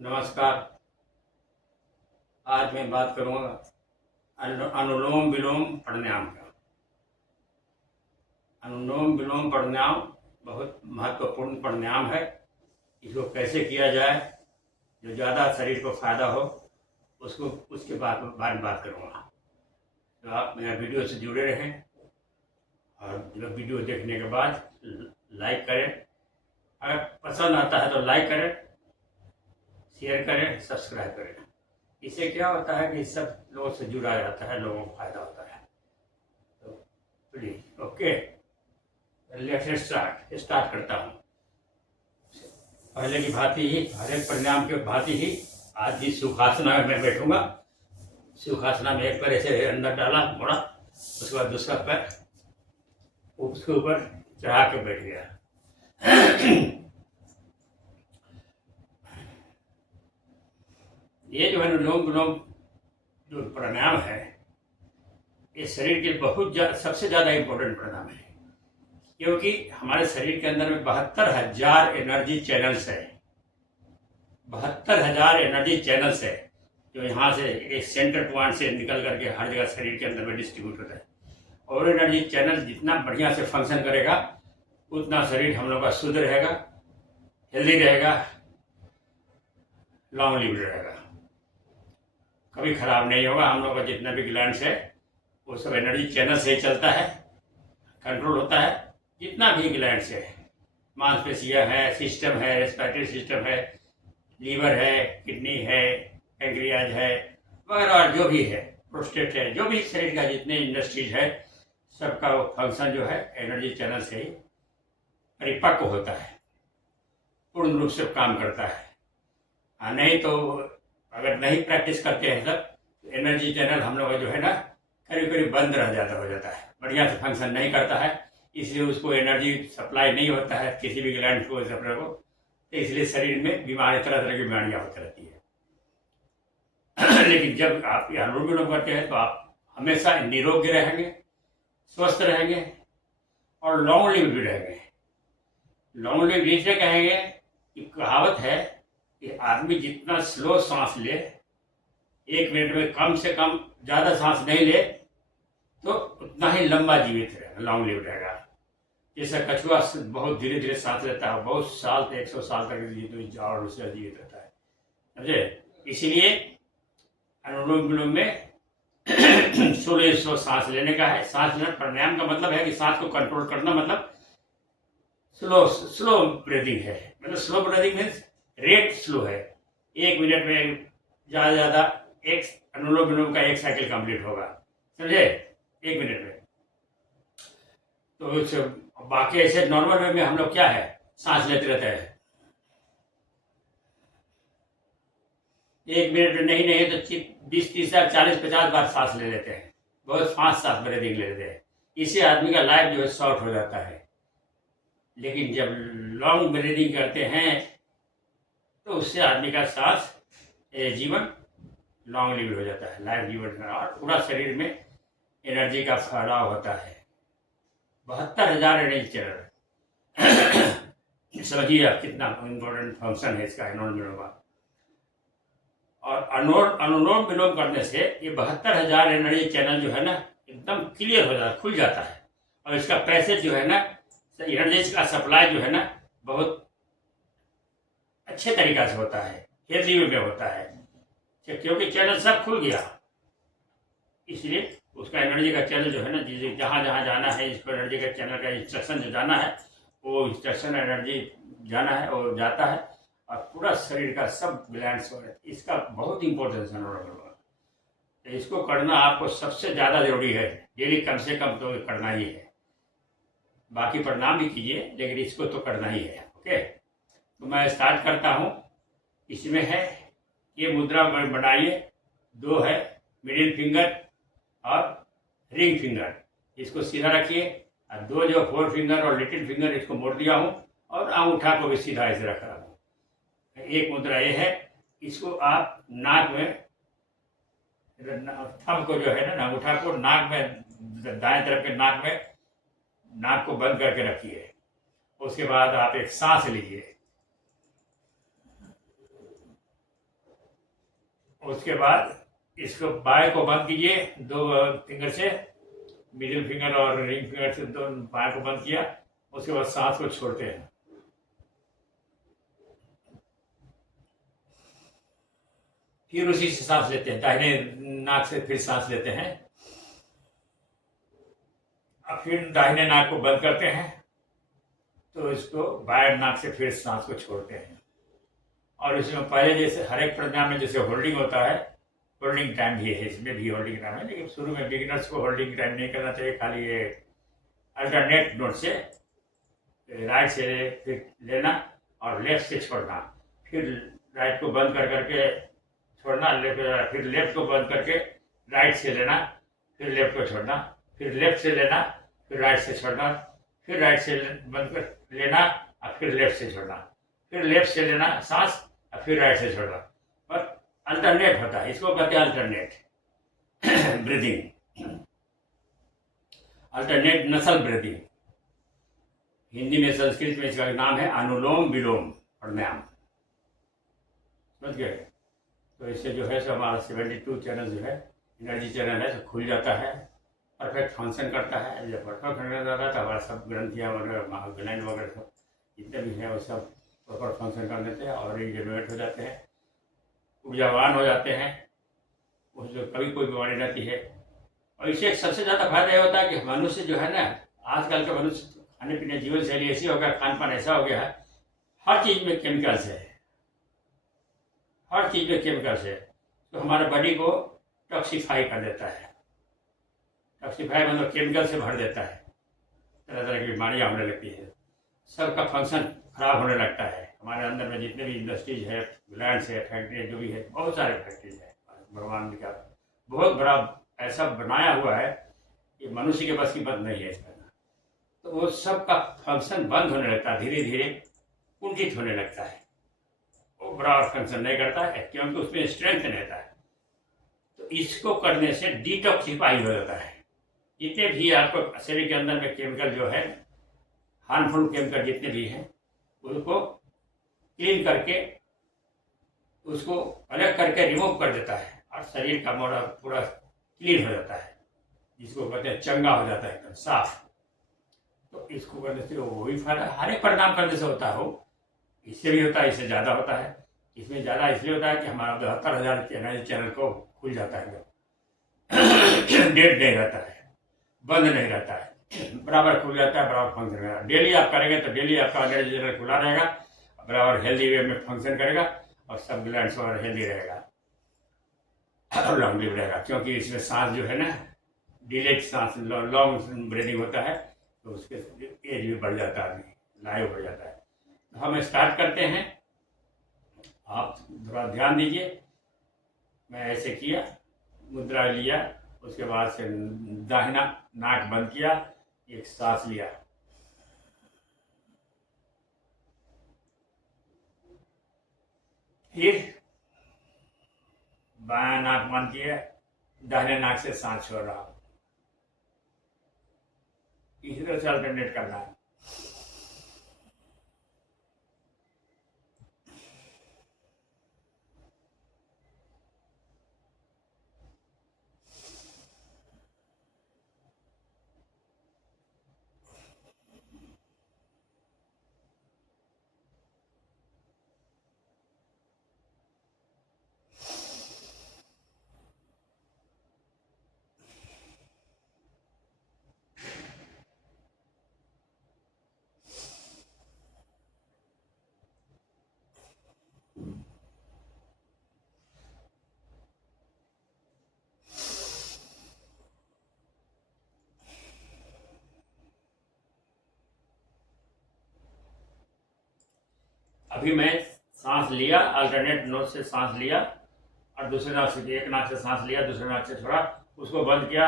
नमस्कार। आज मैं बात करूंगा अनुलोम विलोम प्राणायाम का। अनुलोम विलोम प्राणायाम बहुत महत्वपूर्ण प्राणायाम है। इसको कैसे किया जाए, जो ज़्यादा शरीर को फायदा हो उसको उसके बारे में बात करूंगा। तो आप मेरा वीडियो से जुड़े रहें और जो वीडियो देखने के बाद लाइक करें। अगर पसंद आता है तो लाइक करें, शेयर करें, सब्सक्राइब करें। इससे क्या होता है कि सब लोगों से जुड़ा जाता है, लोगों को फायदा होता है। तो प्लीज ओके, लेट्स स्टार्ट करता हूँ। पहले की भांति ही, हर एक प्राणायाम के भांति ही आज भी सुखासना में मैं बैठूंगा। सुखासना में एक पैर ऐसे अंदर डाला, मोड़ा, उसके बाद दूसरा पैर उसके ऊपर चढ़ा के बैठ गया। ये जो है अनुलोम विलोम जो प्राणायाम है, ये शरीर के सबसे ज़्यादा इम्पोर्टेंट प्राणायाम है, क्योंकि हमारे शरीर के अंदर में 72,000 एनर्जी चैनल्स है। 72,000 एनर्जी चैनल्स है जो यहाँ से एक सेंटर पॉइंट से निकल करके हर जगह शरीर के अंदर में डिस्ट्रीब्यूट होता है। और एनर्जी चैनल जितना बढ़िया से फंक्शन करेगा उतना शरीर हम लोग का शुद्ध रहेगा, हेल्दी रहेगा, लॉन्ग लिव रहेगा, कभी खराब नहीं होगा। हम लोग का जितना भी ग्लैंड्स है वो सब एनर्जी चैनल से ही चलता है, कंट्रोल होता है। जितना भी ग्लैंड्स है, मांसपेशियाँ है, सिस्टम है, रेस्पिरेटरी सिस्टम है, लीवर है, किडनी है, पैंक्रियाज है, वगैरह और जो भी है, प्रोस्टेट है, जो भी शरीर का जितने इंडस्ट्रीज है सबका वो फंक्शन जो है एनर्जी चैनल से ही परिपक्व होता है, पूर्ण रूप से काम करता है। नहीं तो अगर नहीं प्रैक्टिस करते हैं सब, एनर्जी चैनल हम लोग का जो है ना करीब करीब बंद रह जाता हो जाता है, बढ़िया से फंक्शन नहीं करता है, इसलिए उसको एनर्जी सप्लाई नहीं होता है किसी भी ग्लैंड को, सप्लाई को, तो इसलिए शरीर में बीमारी, तरह तरह की बीमारियाँ होती रहती है। लेकिन जब आप अनुलोम विलोम करते हैं तो आप हमेशा निरोगी रहेंगे, स्वस्थ रहेंगे और लॉन्ग लिव भी रहेंगे। लॉन्ग लिव इसलिए कहेंगे कि कहावत है कि आदमी जितना स्लो सांस ले, 1 मिनट में कम से कम, ज़्यादा सांस नहीं ले तो उतना ही लंबा जीवित रहेगा, लॉन्ग लिव रहेगा। जैसे कछुआ बहुत धीरे धीरे सांस लेता है, बहुत साल, 100 साल तक जीवित और उससे जीवित रहता है, समझे। इसीलिए अनुलोम विलोम में 16 सांस लेने का है। सांस लेना, प्राणायाम का मतलब है कि सांस को कंट्रोल करना, मतलब स्लो ब्रीदिंग है। मतलब slow breathing means rate slow है। 1 मिनट में ज़्यादा ज़्यादा एक अनुलोम विलोम का 1 साइकिल कंप्लीट होगा, समझे, 1 मिनट में। तो बाकी ऐसे नॉर्मल वे में हम लोग क्या है, सांस लेते रहते हैं। 1 मिनट में नहीं तो 20, 30, 40, 50 बार सांस ले लेते हैं, बहुत फास्ट सांस ब्रीदिंग ले लेते हैं। इससे आदमी का लाइफ जो है शॉर्ट हो जाता है। लेकिन जब लॉन्ग ब्रीदिंग करते हैं तो उससे आदमी का सांस, जीवन लॉन्ग लिव हो जाता है, लाइफ जीवन, और पूरा शरीर में एनर्जी का फैलाव होता है। 72,000 एनर्जी चैनल। समझिए आप कितना इम्पोर्टेंट फंक्शन है इसका, अनुलोम विलोम का। और अनुलोम विलोम करने से ये 72,000 एनर्जी चैनल जो है ना एकदम क्लियर हो जाता है, खुल जाता है। और इसका पैसेज जो है ना, एनर्जी का सप्लाई जो है ना बहुत अच्छे तरीका से होता है, हेल्दी वे में होता है, क्योंकि चैनल सब खुल गया। इसलिए उसका एनर्जी का चैनल जो है ना, जिसे जहाँ जहाँ जाना है, इसको एनर्जी का चैनल का इंस्ट्रक्शन जो जाना है, वो इंस्ट्रक्शन एनर्जी जाना है और जाता है, और पूरा शरीर का सब ग्लैंड्स हो, इसका बहुत इंपॉर्टेंस है। तो इसको करना आपको सबसे ज़्यादा जरूरी है, डेली कम से कम तो करना ही है। बाकी प्रणाम भी कीजिए, लेकिन इसको तो करना ही है, ओके। तो मैं स्टार्ट करता हूँ। इसमें है, ये मुद्रा बनाइए, 2 है, मिडिल फिंगर और रिंग फिंगर, इसको सीधा रखिए, और 2 जो 4 फिंगर और लिटिल फिंगर इसको मोड़ दिया हूँ, और अंगूठा को भी सीधा ऐसे रख रहा हूँ। एक मुद्रा ये है, इसको आप नाक में, थंब को जो है ना, अंगूठा को नाक में, दाएं तरफ के नाक में, नाक को बंद करके रखिए। उसके बाद आप एक सांस लीजिए, उसके बाद इसको बाएं को बंद कीजिए, दो फिंगर से, मिडिल फिंगर और रिंग फिंगर से दो बाएं को बंद किया। उसके बाद सांस को छोड़ते हैं। फिर उसी से सांस लेते हैं, दाहिने नाक से फिर सांस लेते हैं। अब फिर दाहिने नाक को बंद करते हैं, तो इसको बाएं नाक से फिर सांस को छोड़ते हैं। और इसमें पहले जैसे हर एक प्राणायाम में जैसे होल्डिंग होता है, होल्डिंग टाइम भी है, इसमें भी होल्डिंग टाइम है। लेकिन शुरू में बिगिनर्स को होल्डिंग टाइम नहीं करना चाहिए, खाली ये अल्टरनेट नोट से राइट से फिर लेना और लेफ्ट से छोड़ना, फिर राइट को बंद कर करके छोड़ना, फिर लेफ्ट को बंद करके राइट से लेना, फिर लेफ्ट को छोड़ना, फिर लेफ्ट से लेना, फिर राइट से छोड़ना, फिर राइट से बंद कर लेना और फिर लेफ्ट से छोड़ना, फिर लेफ्ट से लेना सांस और फिर राइट से छोड़ना। पर अल्टरनेट होता है, इसको कहते हैं अल्टरनेट ब्रीदिंग, अल्टरनेट नसल ब्रीदिंग। हिंदी में, संस्कृत में इसका नाम है अनुलोम विलोम प्राणायाम। समझ गए? तो इससे जो है सो हमारा 72 चैनल जो है, एनर्जी चैनल है, तो खुल जाता है, परफेक्ट फंक्शन करता है। जब परफेक्ट फंक्शन करता है तो हमारा सब ग्रंथियाँ वगैरह, ग्लैंड वगैरह सब जितने भी हैं वो सब प्रॉपर फंक्शन कर देते हैं और रिजेनरेट हो जाते हैं, ऊर्जावान हो जाते हैं। उस जो कभी कोई बीमारी रहती है। और इससे एक सबसे ज़्यादा फायदा ये होता है कि मनुष्य जो है ना, आजकल के मनुष्य खाने पीने जीवन शैली ऐसी हो गया, खान पान ऐसा हो गया है, हर चीज़ में केमिकल्स है, हर चीज़ में केमिकल्स है, तो हमारे बॉडी को टॉक्सीफाई कर देता है। टॉक्सीफाई मतलब केमिकल से भर देता है, तरह तरह की बीमारियाँ होने लगती है, सबका फंक्शन खराब होने लगता है। हमारे अंदर में जितने भी इंडस्ट्रीज है, ग्लैंड्स है, फैक्ट्री जो भी है, बहुत सारे फैक्ट्रीज है, भगवान का बहुत बड़ा ऐसा बनाया हुआ है कि मनुष्य के बस की बात नहीं है इसका। तो वो सब का फंक्शन बंद होने लगता है, धीरे धीरे कुंठित होने लगता है, वो बराबर फंक्शन नहीं करता है क्योंकि उसमें स्ट्रेंथ नहीं रहता है। तो इसको करने से डिटॉक्सिफाई हो जाता है। जितने भी आपको शरीर के अंदर में केमिकल जो है, हार्मफुल केमिकल जितने भी हैं, उसको क्लीन करके, उसको अलग करके रिमूव कर देता है और शरीर का मोड़ा पूरा क्लीन हो जाता है, जिसको कहते हैं चंगा हो जाता है, एकदम साफ। तो इसको करने से वही फायदा हर एक परिणाम करने से होता हो, इससे भी होता है, इससे ज़्यादा होता है। इसमें ज़्यादा इसलिए होता है कि हमारा 72,000 चैनल को खुल जाता है, डेट नहीं रहता है, बंद नहीं रहता है, बराबर खुल जाता है, बराबर फंक्शन करेगा। डेली आप करेंगे तो डेली आपका एनर्जी चैनल खुला रहेगा, बराबर हेल्दी वे में फंक्शन करेगा और सब ग्लैंड्स वगैरह हेल्दी रहेगा और लॉन्ग लिव रहेगा। क्योंकि इसमें सांस जो है ना, डिलेट सांस, लॉन्ग ब्रीदिंग होता है, तो उसके एज भी बढ़ जाता है, आदमी लाइव हो जाता है। तो हम स्टार्ट करते हैं, आप थोड़ा ध्यान दीजिए। मैं ऐसे किया, मुद्रा लिया, उसके बाद से दाहिना नाक बंद किया, एक सांस लिया, फिर बायां नाक बंद किया, दाहिने नाक से सांस छोड़ रहा हूं। इसी तरह से अल्टरनेट करना है। अभी मैं सांस लिया, अल्टरनेट नोज से सांस लिया और दूसरे नाक से, एक नाक से सांस लिया, दूसरे नाक से छोड़ा, उसको बंद किया,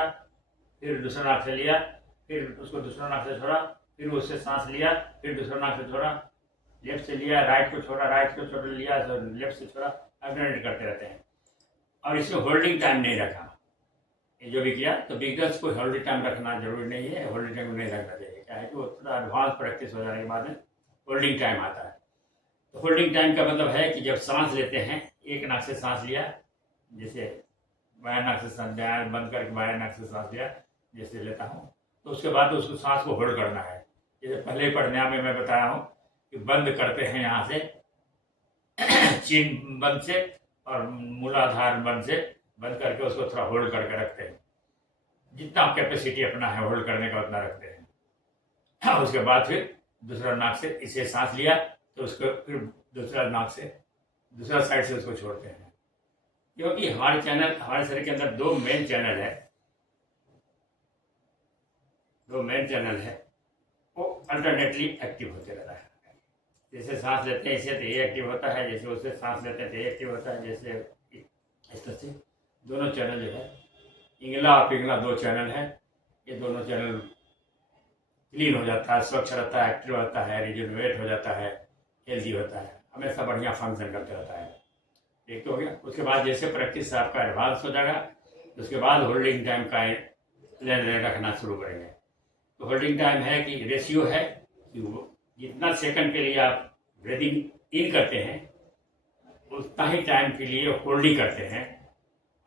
फिर दूसरे नाक से लिया, फिर उसको दूसरा नाक से छोड़ा, फिर उससे सांस लिया, फिर दूसरा नाक से छोड़ा, लेफ्ट से लिया, राइट को छोड़ा, राइट को छोड़ लिया, लेफ्ट से छोड़ा, अल्टरनेट करते रहते हैं। और इसमें होल्डिंग टाइम नहीं रखा, ये जो भी किया। तो बिगनर्स को होल्डिंग टाइम रखना जरूरी नहीं है, होल्डिंग टाइम नहीं रखना चाहिए, क्या है कि वो थोड़ा एडवांस प्रैक्टिस हो जाने के बाद में होल्डिंग टाइम आता है। तो होल्डिंग टाइम का मतलब है कि जब सांस लेते हैं, एक नाक से सांस लिया, जैसे बाएं नाक से सांस दाएं बंद करके बाएं नाक से सांस लिया, जैसे लेता हूँ, तो उसके बाद उसको सांस को होल्ड करना है। जैसे पहले पढ़ने में मैं बताया हूँ कि बंद करते हैं यहाँ से चीन बंद से और मूलाधार बंद से बंद करके उसको थोड़ा होल्ड करके रखते हैं। जितना कैपेसिटी अपना है होल्ड करने का उतना रखते हैं। उसके बाद फिर दूसरा नाक से इसे सांस लिया तो उसको फिर दूसरा नाक से दूसरा साइड से उसको छोड़ते हैं। क्योंकि हमारे शरीर के अंदर दो मेन चैनल है, वो अल्टरनेटली एक्टिव होते रहता है। जैसे सांस लेते हैं इससे तो ये एक्टिव होता है, जैसे उससे सांस लेते हैं तो ये एक्टिव होता है। जैसे इस तरह से दोनों चैनल जो है, इंगला और पिंगला दो चैनल है, ये दोनों चैनल क्लीन हो जाता है, स्वच्छ रहता है, एक्टिव रहता है, रिजुनवेट हो जाता है, हेल्दी होता है, हमेशा बढ़िया फंक्शन करते रहता है। एक तो हो गया। उसके बाद जैसे प्रैक्टिस आपका एडवांस हो जाएगा, उसके बाद होल्डिंग टाइम का लेन रखना शुरू करेंगे। तो होल्डिंग टाइम है कि रेशियो है कि जितना सेकंड के लिए आप ब्रीदिंग इन करते हैं उतना ही टाइम के लिए होल्डिंग करते हैं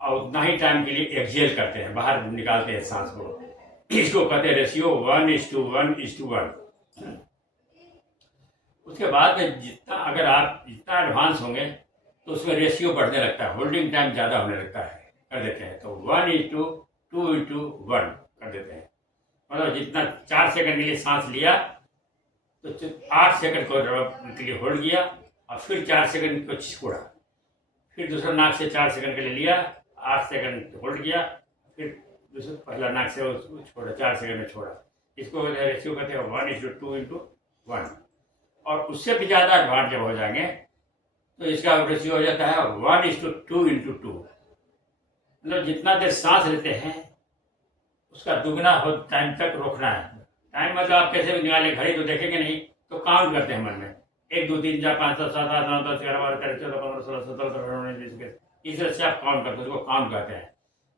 और उतना ही टाइम के लिए एक्सहेल करते हैं, बाहर निकालते हैं सांस को। इसको कहते हैं रेशियो 1:1:1। उसके बाद में जितना एडवांस होंगे तो उसमें रेशियो बढ़ने लगता है, होल्डिंग टाइम ज़्यादा होने लगता है, कर देते हैं। तो 1:2:1 कर देते हैं। मतलब जितना 4 सेकंड के लिए सांस लिया तो 8 सेकंड को के लिए होल्ड किया और फिर 4 सेकंड को छोड़ा, फिर दूसरा नाक से 4 सेकंड के लिए लिया, 8 सेकंड होल्ड किया, फिर दूसरा पहला नाक से उसको छोड़ा, 4 सेकंड में छोड़ा। इसको रेशियो कहते हैं 1:2:1। और उससे भी ज़्यादा एडवांस जब हो जाएंगे तो इसका रेशियो हो जाता है 1:2:2। मतलब जितना देर सांस लेते हैं उसका दुगना हो टाइम तक रोकना है। टाइम मतलब आप कैसे भी निकालें, घड़ी तो देखेंगे नहीं, तो काउंट करते हैं मन में 1 2 3 4 5 6 7 8 9 10 11 12 13 14 15 16 17 18 19 20। इस तरह से आप काउंट करते हैं, उसको काउंट करते हैं।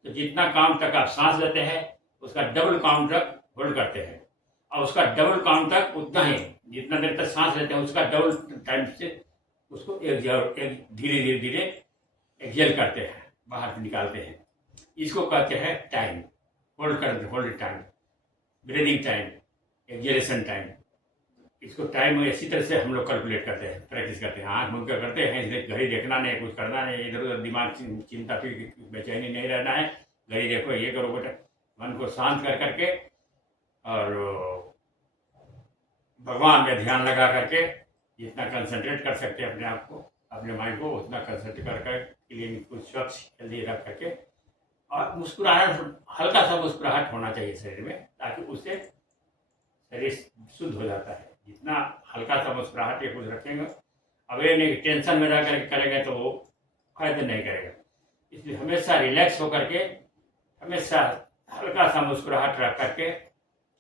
तो जितना काउंट तक आप सांस लेते हैं उसका डबल काउंट तक होल्ड करते हैं, और उसका डबल काउंट तक उतना ही जितना देर तक सांस लेते हैं उसका डबल टाइम से उसको एक धीरे धीरे धीरे एक्सहेल करते हैं, बाहर निकालते हैं। इसको कहते हैं time, hold time, breathing time, exhalation time. इसको टाइम इसी तरह से हम लोग कैलकुलेट करते हैं, प्रैक्टिस करते हैं। आँख मुनकर करते हैं, इसलिए घड़ी देखना नहीं, कुछ करना नहीं, इधर उधर दिमाग चिंता फिर बेचैनी नहीं रहना है। घड़ी देखो, ये करो बेटा, मन को शांत कर करके और भगवान में ध्यान लगा करके जितना कंसंट्रेट कर सकते हैं अपने आप को, अपने माइंड को, उतना कंसंट्रेट कर लिए कुछ स्वच्छ हेल्दी रख करके, और मुस्कुराहट, हल्का सा मुस्कुराहट होना चाहिए शरीर में, ताकि उससे शरीर शुद्ध हो जाता है। जितना हल्का सा मुस्कुराहट या कुछ रखेंगे, अब ये नहीं टेंशन में रह करके करेंगे तो वो फायदे नहीं करेगा। इसलिए हमेशा रिलैक्स होकर के, हमेशा हल्का सा मुस्कुराहट रख करके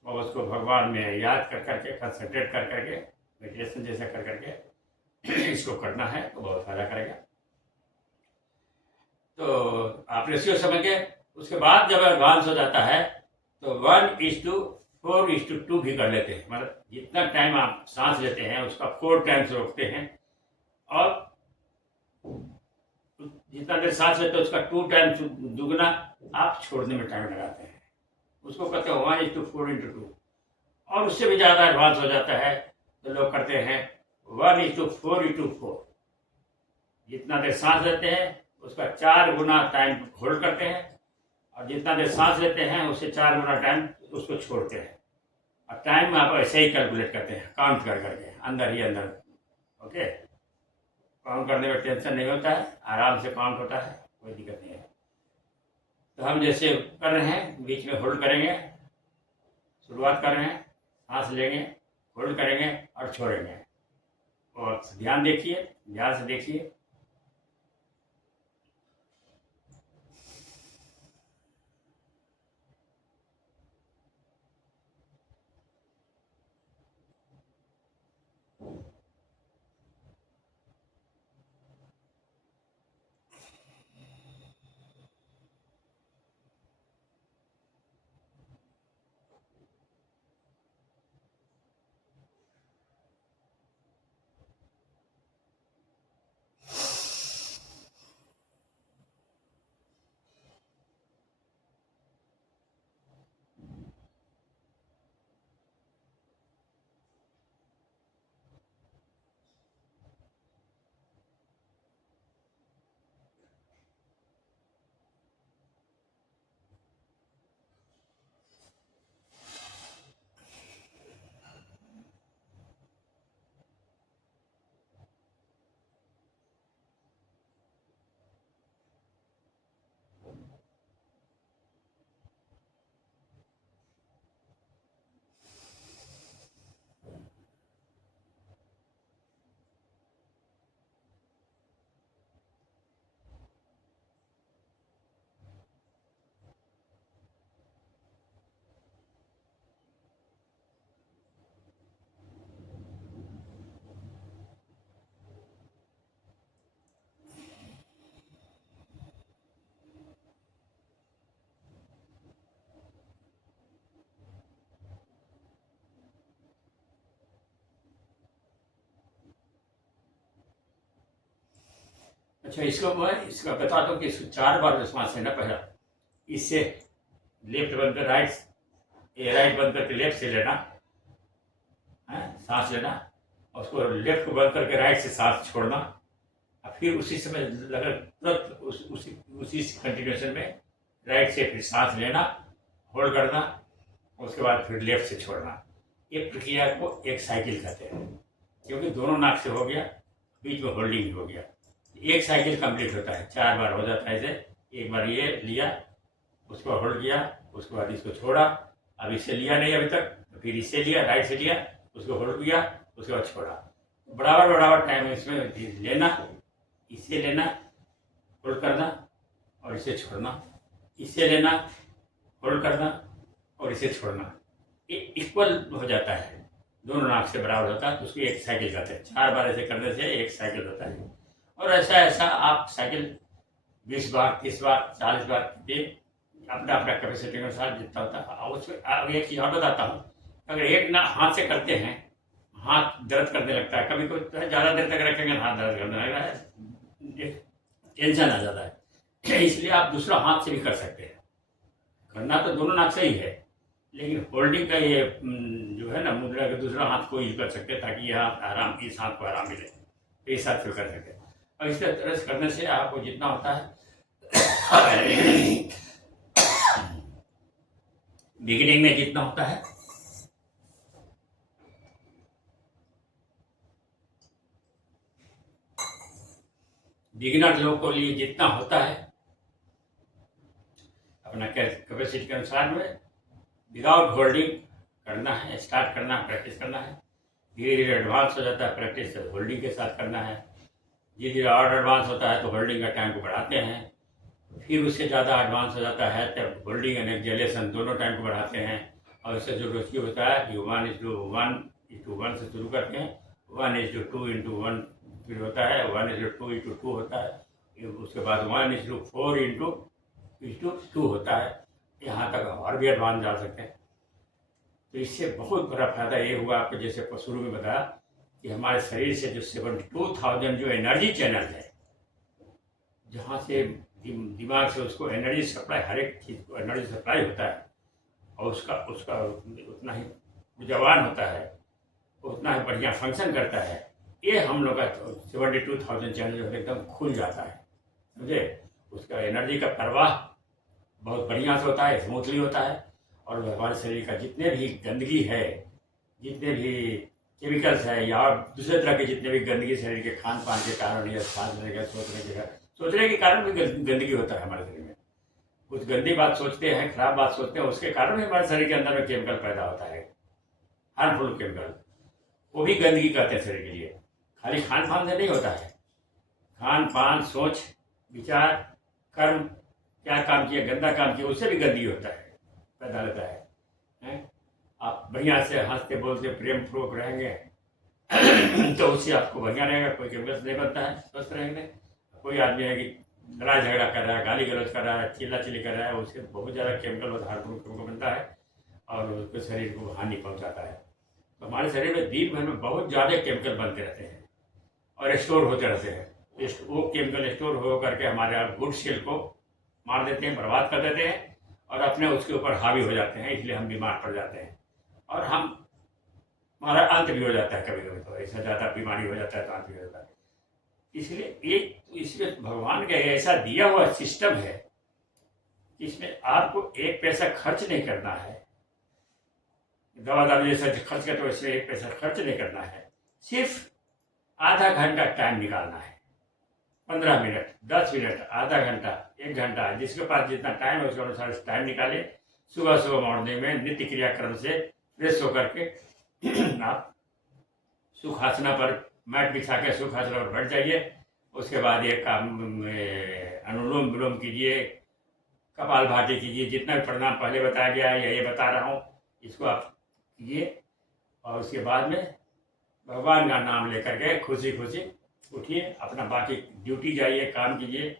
और उसको भगवान में याद कर करके, कंसंट्रेट कर करके, मेडिटेशन जैसा कर करके इसको करना है तो बहुत फायदा करेगा। तो आप रेशियो समझ गए। उसके बाद जब एडवांस हो जाता है तो 1:4:2 भी कर लेते हैं। मतलब जितना टाइम आप सांस लेते हैं उसका 4 टाइम्स रोकते हैं, और जितना देर सांस लेते हैं उसका 2 टाइम्स दुगना आप छोड़ने में टाइम लगाते हैं। उसको कहते हैं 1:4:2। और उससे भी ज़्यादा एडवांस हो जाता है तो लोग करते हैं 1:4:4। जितना देर सांस लेते हैं उसका 4 गुना टाइम होल्ड करते हैं, और जितना देर सांस लेते हैं उससे 4 गुना टाइम उसको छोड़ते हैं। और टाइम आप ऐसे ही कैलकुलेट करते हैं, काउंट कर करके, अंदर ही अंदर। ओके, काउंट करने में टेंशन नहीं होता है, आराम से काउंट होता है, कोई दिक्कत नहीं है। तो हम जैसे कर रहे हैं, बीच में होल्ड करेंगे, शुरुआत कर रहे हैं, सांस लेंगे, होल्ड करेंगे और छोड़ेंगे। और ध्यान देखिए, ध्यान से देखिए। अच्छा, इसको मैं इसका बता दूं कि इसको 4 बार श्वास लेना पहला। इससे लेफ्ट बंद कर राइट, ये राइट बंद करके लेफ्ट से लेना है, सांस लेना, और उसको लेफ्ट को बंद करके राइट से सांस छोड़ना, और फिर उसी समय लगा तुरंत उसी कंटिन्यूएशन में राइट से फिर सांस लेना, होल्ड करना, उसके बाद फिर लेफ्ट से छोड़ना। ये प्रक्रिया को एक साइकिल कहते हैं, क्योंकि दोनों नाक से हो गया, बीच में होल्डिंग भी हो गया। एक साइकिल कंप्लीट होता है, 4 बार हो जाता है ऐसे। एक बार ये लिया, उसको होल्ड किया, उसके बाद इसको छोड़ा, अब इससे लिया नहीं अभी तक, तो फिर इससे लिया, राइट से लिया, उसको होल्ड किया, उसके बाद छोड़ा। बराबर बराबर टाइम इसमें लेना, इससे लेना, होल्ड करना और इसे छोड़ना, इससे लेना, होल्ड करना और इसे छोड़ना। ये इक्वल हो जाता है, दोनों नाक से बराबर होता है, तो उसको एक साइकिल कहते हैं। 4 बार ऐसे करने से एक साइकिल होता है। और ऐसा ऐसा आप साइकिल 20 बार, 30 बार, 40 बार अपना अपना कैपेसिटी के अनुसार जितना होता है। उसमें अब एक चीज़ और बताता हूँ, अगर एक ना हाथ से करते हैं, हाथ दर्द करने लगता है, कभी कोई ज़्यादा देर तक रखेंगे हाथ दर्द करने लगता है, टेंशन आ जाता है। इसलिए आप दूसरा हाथ से भी कर सकते हैं। करना तो दोनों नाक से ही है, लेकिन होल्डिंग का ये जो है ना मुद्रा का दूसरा हाथ को यूज कर सकते हैं, ताकि यह आराम, इस हाथ को आराम मिले, इस हाथ से कर सकते हैं। और इस तरह से करने से आपको जितना होता है बिगिनिंग में जितना होता है, बिगिनर लोग को लिए जितना होता है अपना कैपेसिटी के अनुसार में विदाउट होल्डिंग करना है, स्टार्ट करना है, प्रैक्टिस करना है। धीरे धीरे एडवांस हो जाता है, प्रैक्टिस होल्डिंग के साथ करना है। धीरे धीरे और एडवांस होता है तो होल्डिंग का टाइम को बढ़ाते हैं, फिर उससे ज़्यादा एडवांस हो जाता है तब होल्डिंग एंड एक्सहेलेशन दोनों टाइम को बढ़ाते हैं। और इससे जो रुचि होता है कि 1:1 से शुरू करते हैं, 1:2:1 फिर होता है, 1:2:2 होता है, उसके बाद 1:4:2 होता है। यहाँ तक और भी एडवांस जा सकते हैं। तो इससे बहुत बड़ा फायदा ये हुआ आपको, जैसे शुरू में बताया कि हमारे शरीर से जो 72,000 जो एनर्जी चैनल है, जहाँ से दिमाग से उसको एनर्जी सप्लाई, हर एक चीज़ को एनर्जी सप्लाई होता है, और उसका उतना ही ऊर्जावान होता है, उतना ही बढ़िया फंक्शन करता है। ये हम लोग का 72,000 चैनल जो है एकदम खुल जाता है, समझे। उसका एनर्जी का प्रवाह बहुत बढ़िया से होता है, स्मूथली होता है। और हमारे शरीर का जितने भी गंदगी है, जितने भी केमिकल्स है या और दूसरे तरह के जितने भी गंदगी शरीर के खान पान के कारण या सांस लेने का सोचने के कारण भी गंदगी होता है हमारे शरीर में। कुछ गंदी बात सोचते हैं, खराब बात सोचते हैं, उसके कारण भी हमारे शरीर के अंदर में केमिकल पैदा होता है, हार्मफुल केमिकल, वो भी गंदगी कहते हैं शरीर के लिए। खाली खान पान से नहीं होता है, खान पान, सोच, विचार, कर्म, क्या काम किया, गंदा काम किया, उससे भी गंदगी होता है, पैदा होता है। आप बढ़िया से हंसते बोलते प्रेम पूर्वक रहेंगे तो उससे आपको बढ़िया रहेगा, कोई केमिकल्स नहीं बनता है, स्वस्थ रहेंगे। कोई आदमी है कि लड़ाई झगड़ा कर रहा है, गाली गलौज कर रहा है, चिल्ला चिल्ली कर रहा है, उससे बहुत ज़्यादा केमिकल और हार्मोन केमिकल बनता है और उसके शरीर को हानि पहुंचाता है। तो हमारे शरीर में दिन भर में बहुत ज़्यादा केमिकल बनते रहते हैं और स्टोर होते रहते हैं। वो केमिकल स्टोर हो करके हमारे गुड सेल को मार देते हैं, बर्बाद कर देते हैं और अपने उसके ऊपर हावी हो जाते हैं, इसलिए हम बीमार पड़ जाते हैं और हमारा अंत भी हो जाता है। कभी कभी तो ऐसा ज़्यादा बीमारी हो जाता है तो अंत भी हो जाता है। इसलिए इसमें भगवान का ऐसा दिया हुआ सिस्टम है, इसमें आपको एक पैसा खर्च नहीं करना है। दवा दारू जैसा खर्च करते हो वैसे एक पैसा खर्च नहीं करना है, सिर्फ आधा घंटा टाइम निकालना है। 15 मिनट, 10 मिनट, आधा घंटा, 1 घंटा, जिसके पास जितना टाइम है उसके अनुसार टाइम निकाले। सुबह सुबह मॉर्निंग में नित्य क्रियाक्रम से फ्रेश होकर के आप सुखासना पर मैट बिछा के सुखासना पर बैठ जाइए। उसके बाद ये काम अनुलोम विलोम कीजिए, कपालभाति कीजिए, जितना भी प्रणाम पहले बताया गया है या ये बता रहा हूँ इसको आप कीजिए। और उसके बाद में भगवान का नाम लेकर के खुशी खुशी उठिए, अपना बाकी ड्यूटी जाइए, काम कीजिए,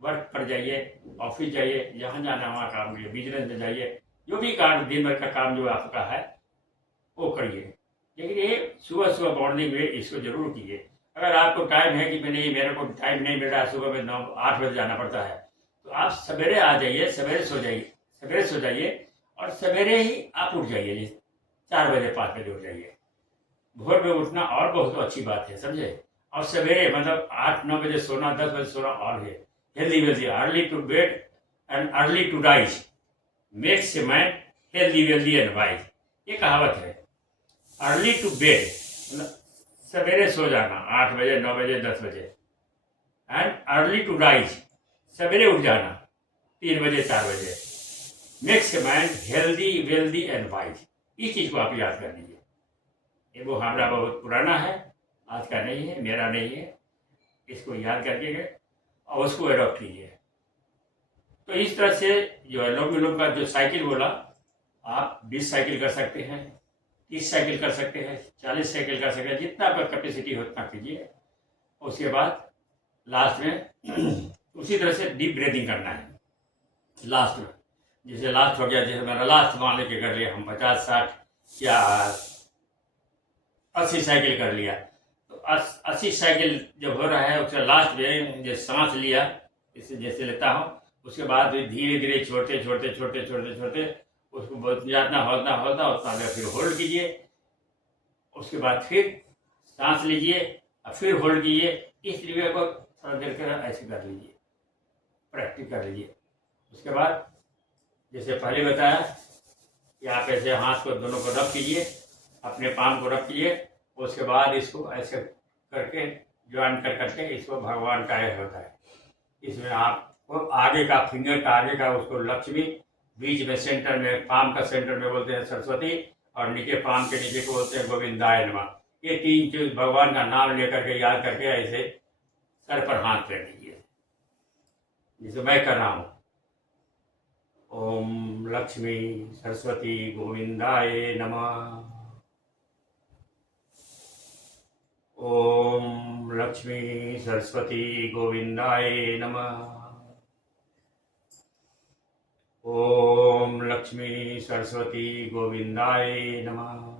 वर्क पर जाइए, ऑफिस जाइए, जहाँ जाना वहाँ काम कीजिए, बिजनेस में जाइए, जो भी काम दिन भर का काम जो आपका है वो करिए। लेकिन ये सुबह सुबह मॉर्निंग में इसको जरूर कीजिए। अगर आपको टाइम है कि नहीं मेरे को टाइम नहीं मिल रहा है, सुबह में 9-8 बजे जाना पड़ता है, तो आप सवेरे आ जाइए, सवेरे सो जाइए और सवेरे ही आप उठ जाइए, 4 बजे 5 बजे उठ जाइए। भोर में उठना और बहुत अच्छी बात है, समझे। और सवेरे मतलब 8-9 बजे सोना, 10 बजे सोना और है healthy wealthy. Early to bed and early to rise makes a man healthy wealthy and wise, ये कहावत है। अर्ली टू बेड मतलब सवेरे सो जाना 8 बजे 9 बजे 10 बजे, एंड अर्ली टू राइज सवेरे उठ जाना 3 बजे 4 बजे, makes a man healthy wealthy and wise. इस चीज़ को आप याद कर लीजिए। ये वो हमारा बहुत पुराना है, आज का नहीं है, मेरा नहीं है। इसको याद करके गए और उसको एडॉप्ट कीजिए। तो इस तरह से जो अनुलोम विलोम का जो साइकिल बोला, आप 20 साइकिल कर सकते हैं, 30 साइकिल कर सकते हैं, 40 साइकिल कर सकते हैं, जितना आपका कैपेसिटी हो उतना कीजिए। उसके बाद लास्ट में उसी तरह से डीप ब्रीदिंग करना है लास्ट में। जैसे लास्ट हो गया, जैसे मेरा लास्ट मान लेके कर लिया हम 50-60 या 80 साइकिल कर लिया, तो 80 साइकिल जब हो रहा है उसका लास्ट में जो सांस लिया, इसे जैसे लेता हूँ, उसके बाद धीरे धीरे छोड़ते छोड़ते छोड़ते छोड़ते छोड़ते उसको बहुत जितना होता होता उतना देर फिर होल्ड कीजिए। उसके बाद फिर सांस लीजिए और फिर होल्ड कीजिए। इस तरीके को थोड़ा देर कर ऐसे कर लीजिए, प्रैक्टिस कर लीजिए। उसके बाद जैसे पहले बताया कि आप ऐसे हाथ को दोनों को रब कीजिए, अपने पाम को रब कीजिए। उसके बाद इसको ऐसे करके ज्वाइन कर करके इसको भगवान का ये होता है। इसमें आपको आगे का फिंगर का आगे का उसको लक्ष्मी, बीच में सेंटर में पाम का सेंटर में बोलते हैं सरस्वती, और नीचे पाम के नीचे को बोलते हैं गोविंदाय नमः। ये 3 चीज भगवान का नाम लेकर के याद करके ऐसे सर पर हाथ फेर लीजिए, जैसे मैं कर रहा हूँ। ओम लक्ष्मी सरस्वती गोविंदाय नमः। ओम लक्ष्मी सरस्वती गोविंदाय नमः। ओम लक्ष्मी सरस्वती गोविंदाय नमः।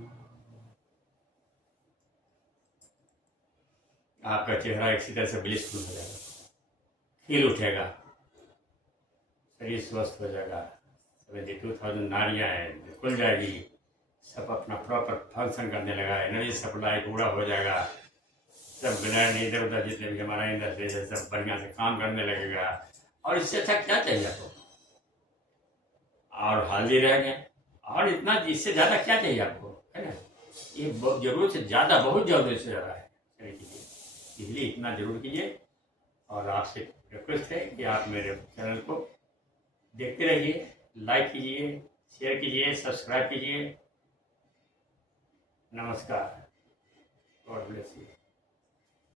आपका चेहरा एक तरह से ब्लिसफुल हो जाएगा, खिल उठेगा, शरीर स्वस्थ हो जाएगा। 72,000 नारियाँ हैं, खुल जाएगी, सब अपना प्रॉपर फंक्शन करने लगा, एनर्जी सप्लाई पूरा हो जाएगा, सब ग्लैंड इधर उधर जितने भी हमारा इंडस्ट्री है सब बढ़िया से काम करने लगेगा। और इससे अच्छा क्या चाहिए आपको? और हेल्दी रहेंगे, और इतना इससे ज़्यादा क्या चाहिए आपको, है ना। ये जरूरत से ज़्यादा, बहुत ज़रूरत से ज़्यादा है शरीर के लिए, इसलिए इतना जरूर कीजिए। और आपसे रिक्वेस्ट है कि आप मेरे चैनल को देखते रहिए, लाइक कीजिए, शेयर कीजिए, सब्सक्राइब कीजिए। नमस्कार, गॉड ब्लेस यू।